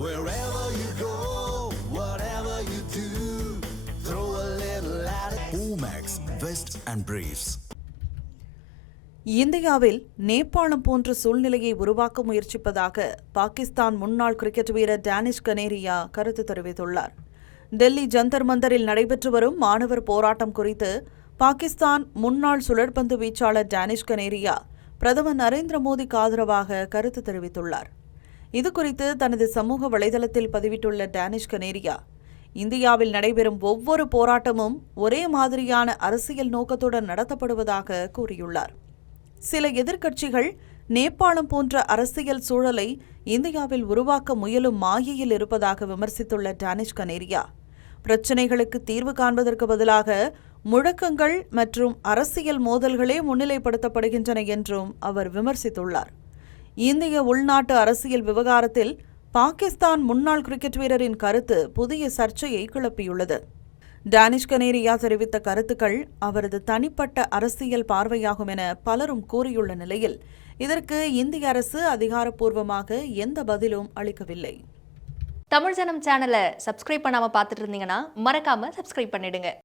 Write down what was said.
Wherever you go, whatever you do, throw a little at it. Omax, Vest and Briefs. இந்தியாவில் நேபாளம் போன்ற சூழ்நிலையை உருவாக்க முயற்சிப்பதாக பாகிஸ்தான் முன்னாள் கிரிக்கெட் வீரர் டேனிஷ் கனேரியா கருத்து தெரிவித்துள்ளார். டெல்லி ஜந்தர் மந்தரில் நடைபெற்று வரும் மாணவர் போராட்டம் குறித்து பாகிஸ்தான் முன்னாள் சுழற்பந்து வீச்சாளர் டேனிஷ் கனேரியா பிரதமர் நரேந்திர மோடிக்கு ஆதரவாக கருத்து தெரிவித்துள்ளார். இதுகுறித்து தனது சமூக வலைதளத்தில் பதிவிட்டுள்ள டேனிஷ் கனேரியா, இந்தியாவில் நடைபெறும் ஒவ்வொரு போராட்டமும் ஒரே மாதிரியான அரசியல் நோக்கத்துடன் நடத்தப்படுவதாக கூறியுள்ளார். சில எதிர்க்கட்சிகள் நேபாளம் போன்ற அரசியல் சூழலை இந்தியாவில் உருவாக்க முயலும் மாயையில் இருப்பதாக விமர்சித்துள்ள டேனிஷ் கனேரியா, பிரச்சினைகளுக்கு தீர்வு காண்பதற்கு பதிலாக முழக்கங்கள் மற்றும் அரசியல் மோதல்களே முன்னிலைப்படுத்தப்படுகின்றன என்றும் அவர் விமர்சித்துள்ளார். இந்திய உள்நாட்டு அரசியல் விவகாரத்தில் பாகிஸ்தான் முன்னாள் கிரிக்கெட் வீரரின் கருத்து புதிய சர்ச்சையை கிளப்பியுள்ளது. டேனிஷ் கனேரியா தெரிவித்த கருத்துக்கள் அவரது தனிப்பட்ட அரசியல் பார்வையாகும் என பலரும் கூறியுள்ள நிலையில் இதற்கு இந்திய அரசு அதிகாரப்பூர்வமாக எந்த பதிலும் அளிக்கவில்லை. தமிழ் ஜனம் சேனலை சப்ஸ்கிரைப் பண்ணாம பார்த்துட்டு இருந்தீங்கன்னா மறக்காம சப்ஸ்கிரைப் பண்ணிடுங்க.